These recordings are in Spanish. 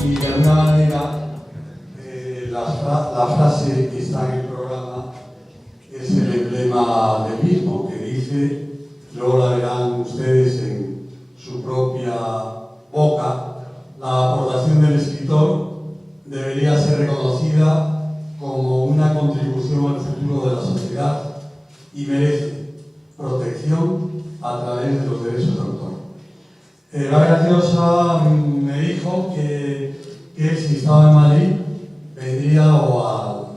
Y de alguna manera la frase que está en el programa es el emblema del mismo, que dice, luego la verán ustedes en su propia boca, la aportación del escritor debería ser reconocida como una contribución al futuro de la sociedad y merece protección a través de los derechos de autor. La graciosa me dijo que si estaba en Madrid vendría o a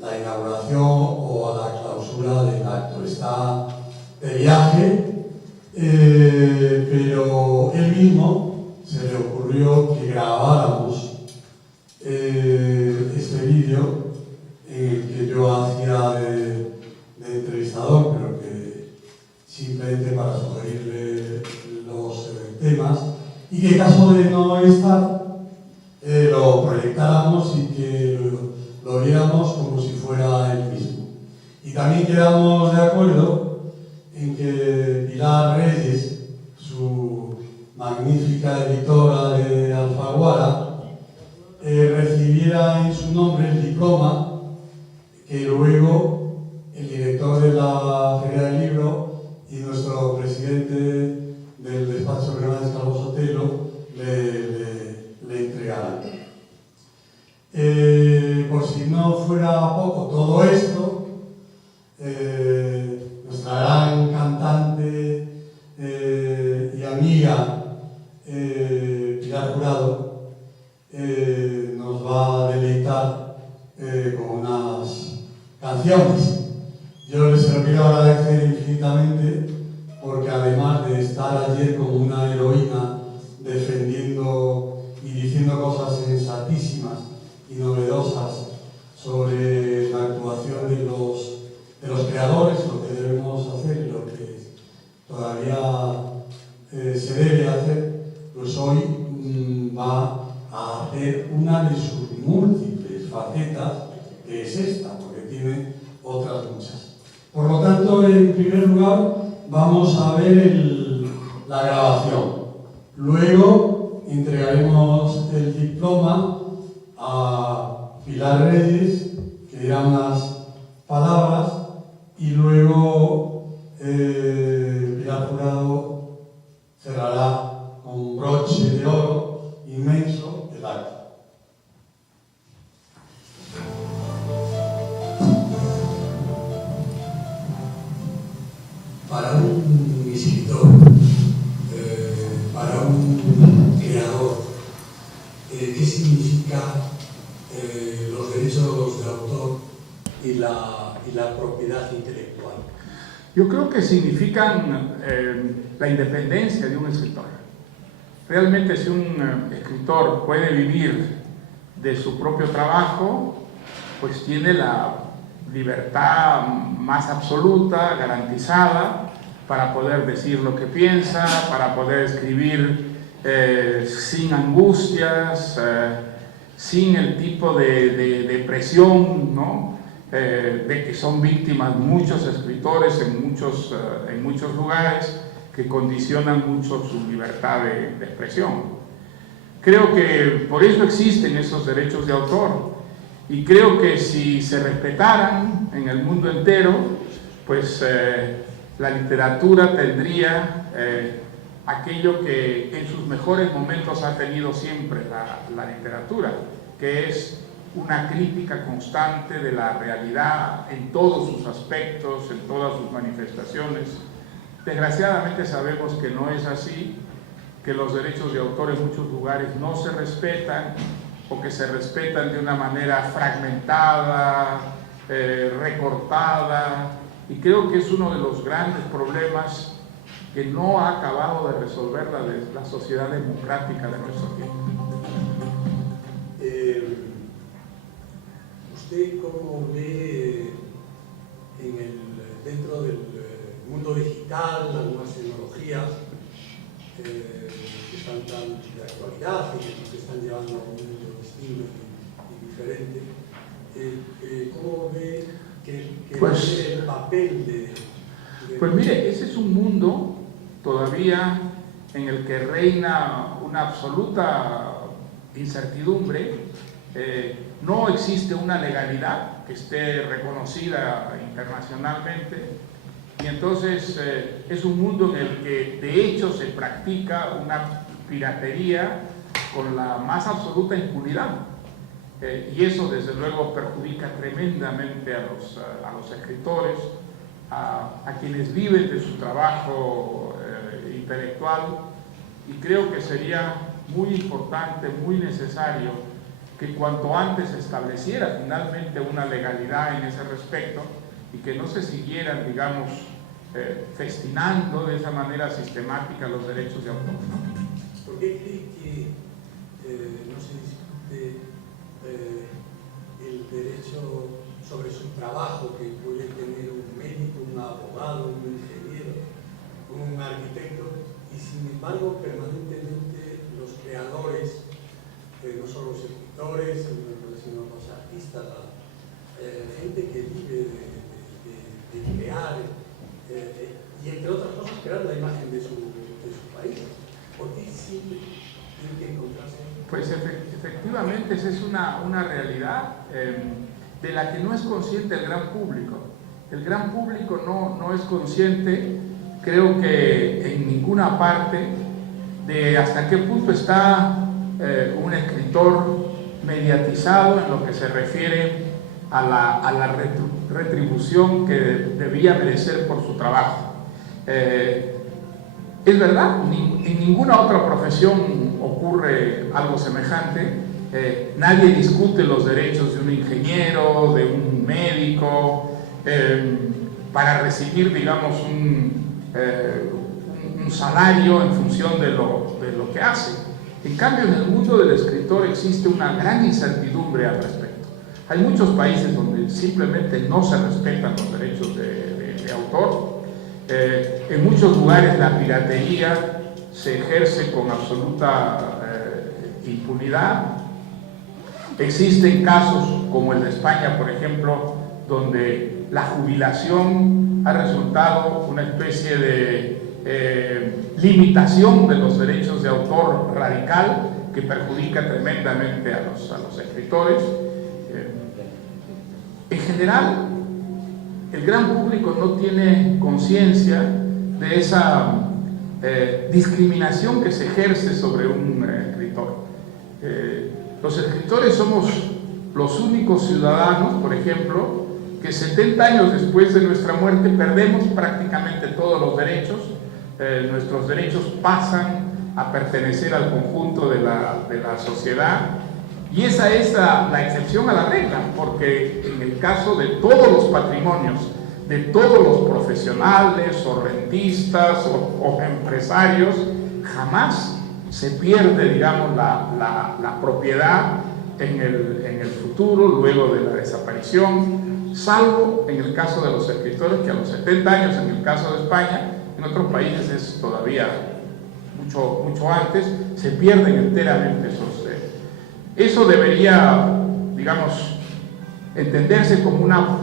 la inauguración o a la clausura del acto. Está de viaje, pero él mismo se le ocurrió que grabáramos este vídeo en el que yo hacía de entrevistador, pero que simplemente para sugerirle los temas, y que en caso de no estar, lo proyectáramos y que lo viéramos como si fuera él mismo. Y también quedamos de acuerdo en que Pilar Reyes, su magnífica editora de Alfaguara, recibiera en su nombre el diploma que luego el director de la Feria del Libro y nuestro presidente del despacho Fernández Calvo Sotelo le entregaran. Por si no fuera poco todo esto, nuestra gran cantante y amiga Pilar Jurado nos va a deleitar con unas canciones. Yo se lo quiero agradecer infinitamente porque además de estar ayer como una heroína defendiendo y diciendo cosas sensatísimas y novedosas sobre la actuación de los creadores, lo que debemos hacer y lo que todavía se debe hacer, pues hoy va a hacer una de sus múltiples facetas, que es esta, porque tiene otras muchas. Por lo tanto, en primer lugar, vamos a ver la grabación. Luego entregaremos el diploma a Pilar Reyes, que dirá unas palabras, y luego Pilar Jurado cerrará con un broche de oro inmenso el acto. Para un escritor, para un creador, ¿qué significa los derechos de autor y la propiedad intelectual? Yo creo que significan la independencia de un escritor. Realmente, si un escritor puede vivir de su propio trabajo, pues tiene la libertad más absoluta, garantizada, para poder decir lo que piensa, para poder escribir sin angustias, sin el tipo de presión, ¿no? De que son víctimas muchos escritores en muchos lugares que condicionan mucho su libertad de expresión. Creo que por eso existen esos derechos de autor, y creo que si se respetaran en el mundo entero, pues la literatura tendría aquello que en sus mejores momentos ha tenido siempre la literatura, que es una crítica constante de la realidad en todos sus aspectos, en todas sus manifestaciones. Desgraciadamente sabemos que no es así, que los derechos de autor en muchos lugares no se respetan, o que se respetan de una manera fragmentada, recortada, y creo que es uno de los grandes problemas que no ha acabado de resolver la sociedad democrática de nuestro tiempo. ¿Usted cómo ve dentro del mundo digital algunas tecnologías que están tan de actualidad y que están llevando a un mundo distinto y diferente? ¿Cómo ve que va a ser el papel de...? Pues mire, ese es un mundo todavía en el que reina una absoluta incertidumbre. No existe una legalidad que esté reconocida internacionalmente, y entonces es un mundo en el que de hecho se practica una piratería con la más absoluta impunidad, y eso desde luego perjudica tremendamente a los escritores, a quienes viven de su trabajo intelectual, y creo que sería muy importante, muy necesario que cuanto antes se estableciera finalmente una legalidad en ese respecto y que no se siguieran, digamos, festinando de esa manera sistemática los derechos de autor, ¿no? ¿Por qué cree que no se discute el derecho sobre su trabajo que puede tener un médico, un abogado, un ingeniero, un arquitecto, y sin embargo permanentemente los creadores, no solo los escritores, sino los artistas, gente que vive de crear, y entre otras cosas crear la imagen de su país? ¿Por qué siempre tiene que encontrarse? Pues efectivamente esa es una realidad de la que no es consciente el gran público. El gran público no es consciente, creo que en ninguna parte, de hasta qué punto está un escritor mediatizado en lo que se refiere a la retribución que debía merecer por su trabajo. Es verdad, en ninguna otra profesión ocurre algo semejante. Nadie discute los derechos de un ingeniero, de un médico, para recibir, digamos, un salario en función de lo que hace. En cambio, en el mundo del escritor existe una gran incertidumbre al respecto. Hay muchos países donde simplemente no se respetan los derechos de autor. En muchos lugares la piratería se ejerce con absoluta impunidad. Existen casos como el de España, por ejemplo, donde la jubilación ha resultado una especie de limitación de los derechos de autor radical que perjudica tremendamente a los escritores. En general, el gran público no tiene conciencia de esa discriminación que se ejerce sobre un escritor. Los escritores somos los únicos ciudadanos, por ejemplo, que 70 años después de nuestra muerte perdemos prácticamente todos los derechos. Nuestros derechos pasan a pertenecer al conjunto de la sociedad, y esa es la excepción a la regla, porque en el caso de todos los patrimonios, de todos los profesionales o rentistas o empresarios, jamás se pierde, digamos, la propiedad en el futuro, luego de la desaparición, salvo en el caso de los escritores, que a los 70 años, en el caso de España, en otros países es todavía mucho antes, se pierden enteramente esos derechos. Eso debería, digamos, entenderse como una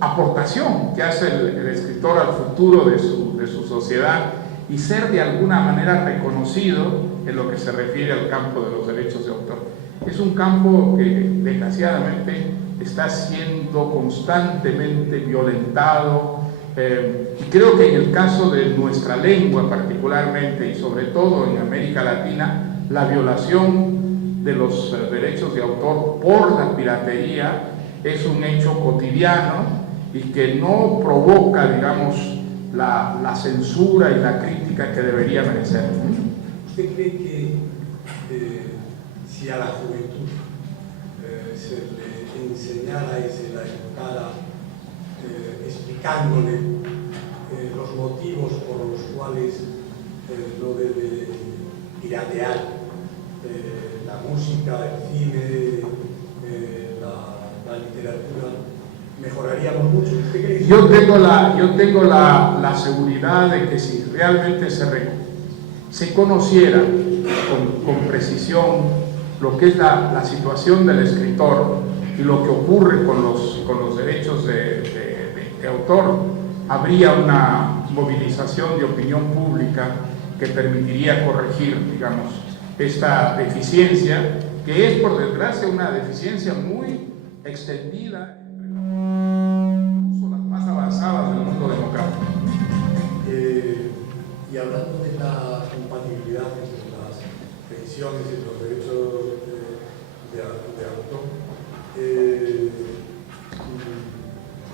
aportación que hace el escritor al futuro de su sociedad, y ser de alguna manera reconocido en lo que se refiere al campo de los derechos de autor. Es un campo que desgraciadamente está siendo constantemente violentado, y creo que en el caso de nuestra lengua particularmente, y sobre todo en América Latina, la violación de los derechos de autor por la piratería es un hecho cotidiano y que no provoca, digamos, la censura y la crítica que debería merecer. ¿Usted cree que si a la juventud se le enseñara y se la educara explicándole los motivos por los cuales no debe piratear la música, el cine, la literatura, mejoraríamos mucho? ¿Usted cree que Yo tengo la seguridad de que si realmente se conociera con precisión lo que es la situación del escritor y lo que ocurre con los derechos de autor, habría una movilización de opinión pública que permitiría corregir, digamos, esta deficiencia, que es por desgracia una deficiencia muy extendida incluso las más avanzadas del mundo democrático. Y hablando de la compatibilidad entre las pensiones y los derechos de autor,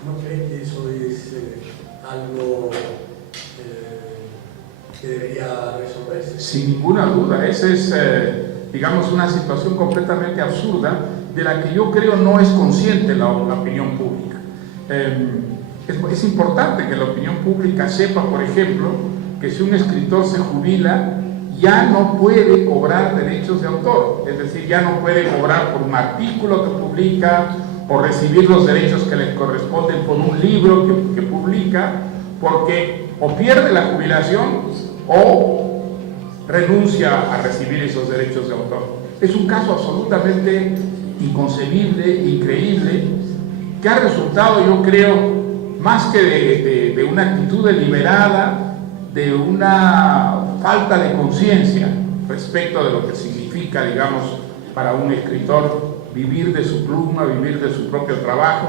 ¿no cree que eso es algo que debería resolverse? Sin ninguna duda, esa es, digamos, una situación completamente absurda de la que yo creo no es consciente la opinión pública. Es importante que la opinión pública sepa, por ejemplo, que si un escritor se jubila, ya no puede cobrar derechos de autor, es decir, ya no puede cobrar por un artículo que publica o recibir los derechos que le corresponden por un libro que publica, porque o pierde la jubilación o renuncia a recibir esos derechos de autor. Es un caso absolutamente inconcebible, increíble, que ha resultado, yo creo, más que de una actitud deliberada, de una falta de conciencia respecto de lo que significa, digamos, para un escritor vivir de su pluma, vivir de su propio trabajo.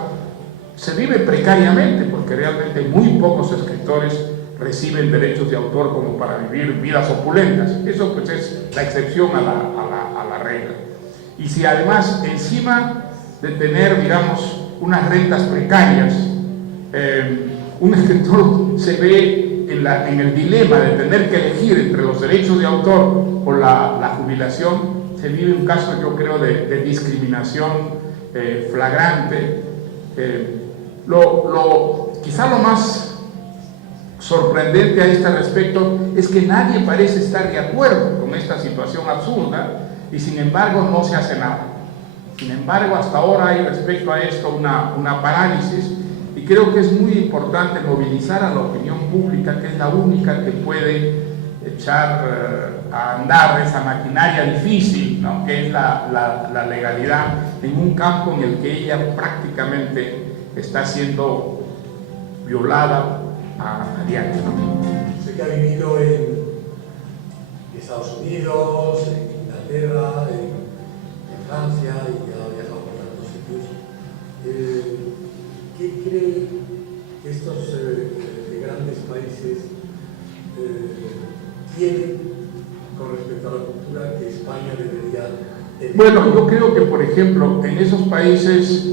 Se vive precariamente porque realmente muy pocos escritores reciben derechos de autor como para vivir vidas opulentas. Eso pues es la excepción a la regla. Y si además encima de tener, digamos, unas rentas precarias, un escritor se ve en el dilema de tener que elegir entre los derechos de autor o la jubilación, se vive un caso, yo creo, de discriminación flagrante. Quizá lo más sorprendente a este respecto es que nadie parece estar de acuerdo con esta situación absurda y sin embargo no se hace nada. Sin embargo, hasta ahora hay respecto a esto una parálisis. Y creo que es muy importante movilizar a la opinión pública, que es la única que puede echar a andar esa maquinaria difícil, ¿no?, que es la legalidad, en un campo en el que ella prácticamente está siendo violada a diario, ¿no? Sé que ha vivido en Estados Unidos, en Inglaterra, en Francia, y ha viajado por tantos sitios. ¿Qué cree que estos grandes países tienen con respecto a la cultura que España debería tener? Bueno, yo creo que, por ejemplo, en esos países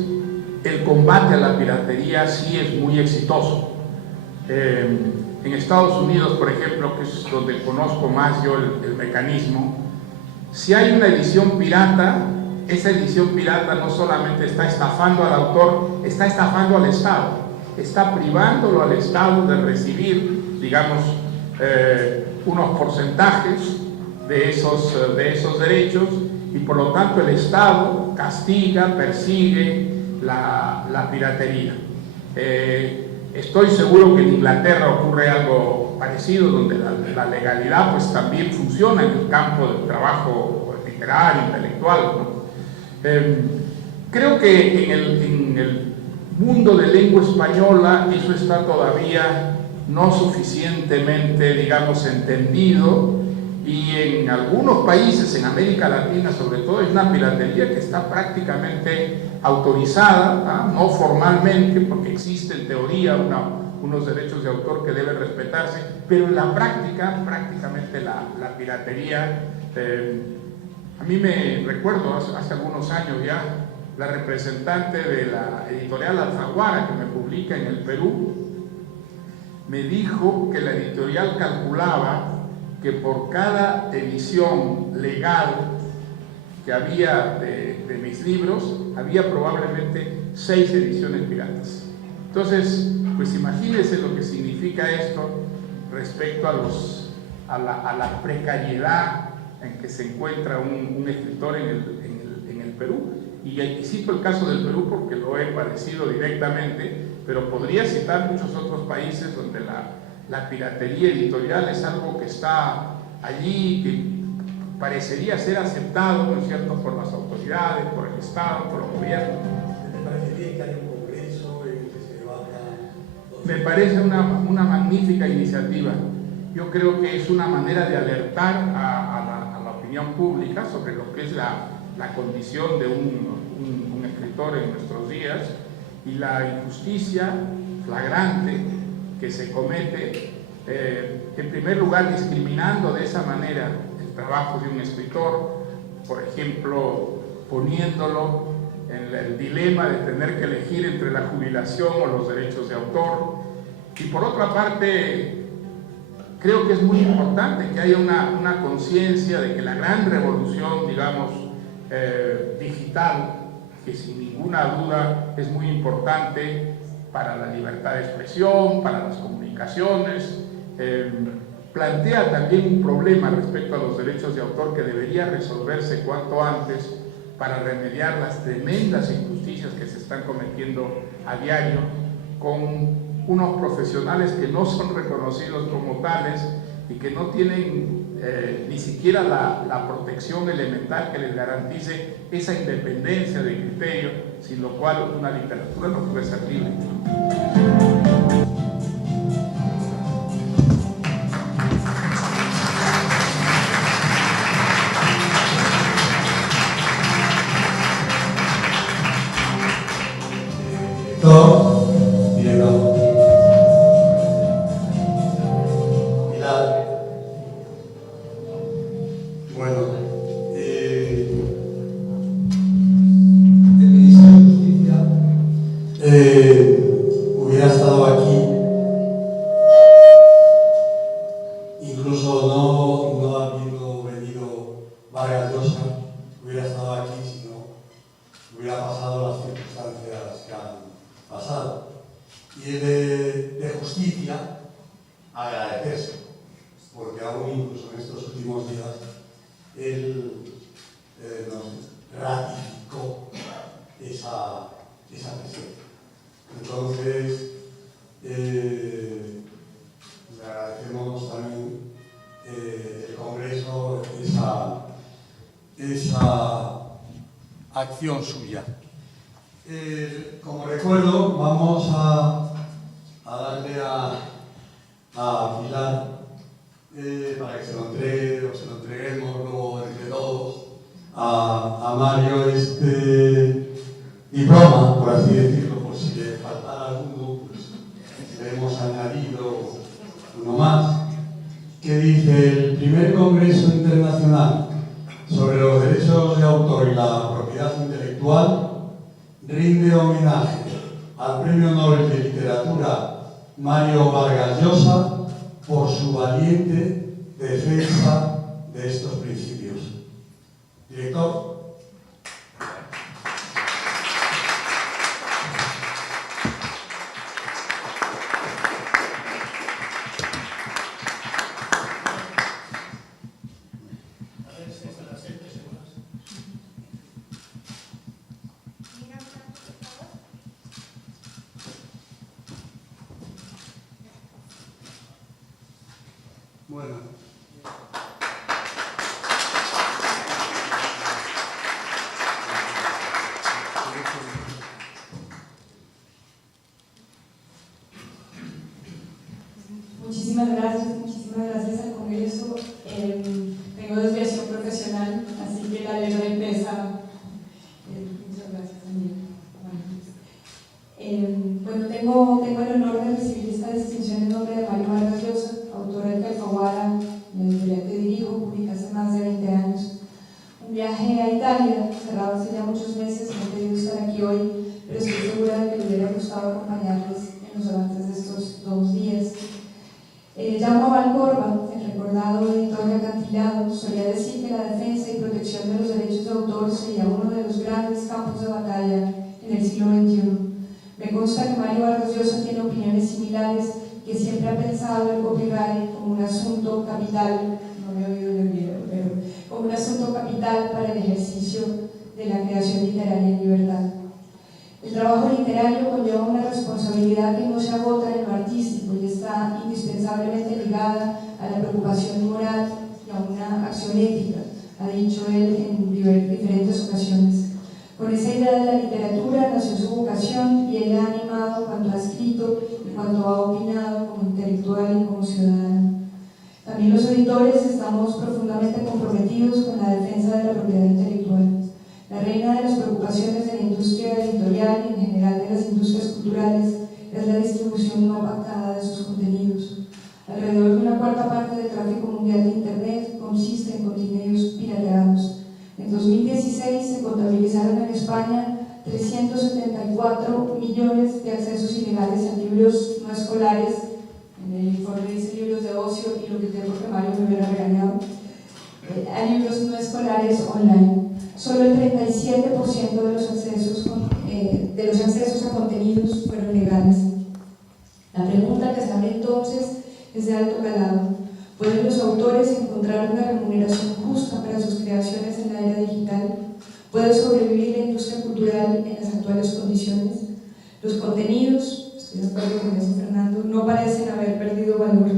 el combate a la piratería sí es muy exitoso. En Estados Unidos, por ejemplo, que es donde conozco más yo el mecanismo, si hay una edición pirata, esa edición pirata no solamente está estafando al autor, está estafando al Estado, está privándolo al Estado de recibir, digamos, unos porcentajes de esos derechos, y por lo tanto el Estado castiga, persigue la piratería. Estoy seguro que en Inglaterra ocurre algo parecido, donde la legalidad pues también funciona en el campo del trabajo literario, intelectual, ¿no? Creo que en el mundo de lengua española eso está todavía no suficientemente, digamos, entendido, y en algunos países, en América Latina sobre todo, es una piratería que está prácticamente autorizada, no formalmente, porque existe en teoría unos derechos de autor que deben respetarse, pero en la práctica, prácticamente la piratería. A mí me recuerdo hace algunos años ya, la representante de la editorial Alfaguara, que me publica en el Perú, me dijo que la editorial calculaba que por cada edición legal que había de mis libros, había probablemente 6 ediciones piratas. Entonces, pues imagínense lo que significa esto respecto a la precariedad en que se encuentra un escritor en el Perú. Y cito el caso del Perú porque lo he padecido directamente, pero podría citar muchos otros países donde la piratería editorial es algo que está allí, que parecería ser aceptado, ¿no es cierto?, por las autoridades, por el Estado, por los gobiernos. ¿Te parece bien que haya un congreso en el que se debata? Me parece una magnífica iniciativa. Yo creo que es una manera de alertar a la opinión pública sobre lo que es la condición de un escritor en nuestros días y la injusticia flagrante que se comete, en primer lugar discriminando de esa manera el trabajo de un escritor, por ejemplo, poniéndolo en el dilema de tener que elegir entre la jubilación o los derechos de autor. Y por otra parte, creo que es muy importante que haya una conciencia de que la gran revolución, digamos, digital, que sin ninguna duda es muy importante para la libertad de expresión, para las comunicaciones, plantea también un problema respecto a los derechos de autor que debería resolverse cuanto antes para remediar las tremendas injusticias que se están cometiendo a diario con unos profesionales que no son reconocidos como tales y que no tienen ni siquiera la protección elemental que les garantice esa independencia de criterio, sin lo cual una literatura no puede ser libre. Hubiera estado aquí, incluso no habiendo venido Vargas Llosa, hubiera estado aquí si no hubiera pasado las circunstancias que han pasado. Y de justicia, agradecerse, porque aún incluso en estos últimos días él nos ratificó esa presencia. Entonces, le agradecemos también el Congreso esa acción suya. Como recuerdo, vamos a darle a Pilar para que se lo entregue o se lo entreguemos luego entre todos a Mario este diploma, por así decirlo, por si le faltara alguno, pues le hemos añadido uno más, que dice: el primer Congreso Internacional sobre los Derechos de Autor y la Propiedad Intelectual rinde homenaje al Premio Nobel de Literatura Mario Vargas Llosa por su valiente defensa de estos principios. Director. Bueno. Muchísimas gracias al Congreso. Tengo desviación profesional, así que la ley no empieza. Muchas gracias también. Bueno, tengo el honor de recibir esta distinción en nombre de Mario Vargas Llosa, autor del Alfaguara, la editorial que dirijo, publica hace más de 20 años. Un viaje a Italia, cerrado hace ya muchos meses, no he podido estar aquí hoy, pero estoy segura de que me hubiera gustado acompañarles en los avances de estos 2 días. Jaume Valcorba, el recordado editor de Acantilado, solía decir que la defensa y protección de los derechos de autor sería uno de los grandes campos de batalla en el siglo XXI. Me consta que Mario Vargas Llosa tiene opiniones similares, que siempre ha pensado el copyright como un asunto capital, no me he oído en el video, pero como un asunto capital para el ejercicio de la creación literaria en libertad. El trabajo literario conlleva una responsabilidad que no se agota en lo artístico y está indispensablemente ligada a la preocupación moral y a una acción ética, ha dicho él en diferentes ocasiones. Con esa idea de la literatura nació su vocación y él ha animado cuanto ha escrito y cuanto ha opinado como intelectual y como ciudadano. También los editores estamos profundamente comprometidos con la defensa de la propiedad intelectual. 2016 se contabilizaron en España 374 millones de accesos ilegales a libros no escolares. En el informe dice libros de ocio y lo que tengo que Mario me hubiera regañado, a libros no escolares online. Solo el 37% de los accesos a contenidos fueron legales. La pregunta que se abre entonces es de alto calado. ¿Pueden los autores encontrar una remuneración justa para sus creaciones en la era digital? ¿Puede sobrevivir la industria cultural en las actuales condiciones? Los contenidos, estoy de acuerdo con eso, Fernando, no parecen haber perdido valor.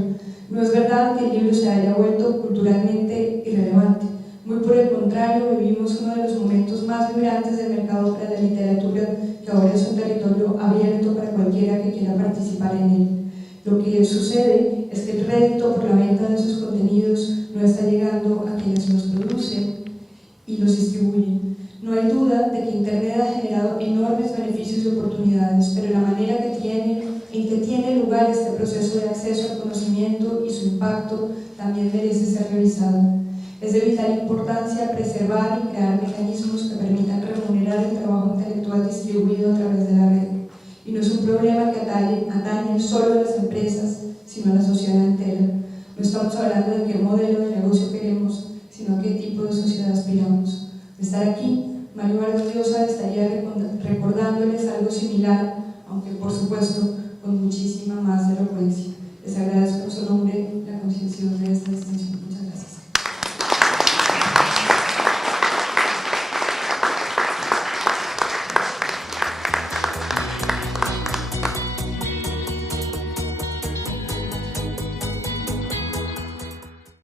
No es verdad que el libro se haya vuelto culturalmente irrelevante. Muy por el contrario, vivimos uno de los momentos más vibrantes del mercado para la literatura, que ahora es un territorio abierto para cualquiera que quiera participar en él. Lo que sucede es que el rédito por la venta de esos contenidos no está llegando a quienes los producen y los distribuyen. No hay duda de que Internet ha generado enormes beneficios y oportunidades, pero la manera en que tiene lugar este proceso de acceso al conocimiento y su impacto también merece ser revisado. Es de vital importancia preservar y crear mecanismos que permitan remunerar el trabajo intelectual distribuido a través de la red. Y no es un problema que atañe solo a las empresas, sino a la sociedad entera. No estamos hablando de qué modelo de negocio queremos, sino a qué tipo de sociedad aspiramos. De estar aquí, Mario Vargas Llosa estaría recordándoles algo similar, aunque por supuesto con muchísima más elocuencia. Les agradezco en su nombre la concesión de esta distinción.